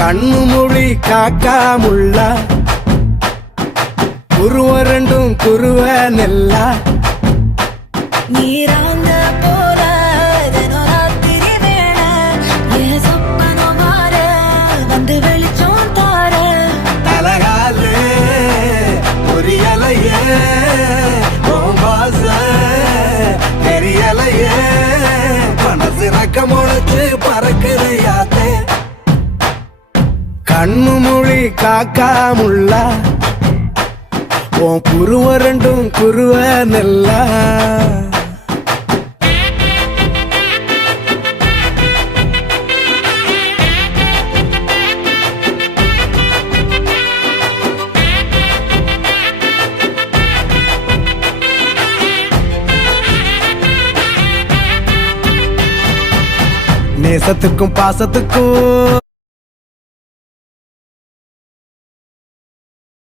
கண்ணு மொழி காக்காமுள்ள குருவ ரெண்டும் குருவ நெல்லா நீராங்க போல தினராத்திரி வேண என் சொப்பனம் மாற வந்து வெளிச்சம் தார தலகாலே பொரியலையே ஓம்பாச தெரியலையே மனசு ரக்க முளைச்சு பறக்குறையாத்தே கண்ணு மொழி காக்காமுள்ள உன் குருவ ரெண்டும் குருவ நெல்லா நேசத்துக்கும் பாசத்துக்கும்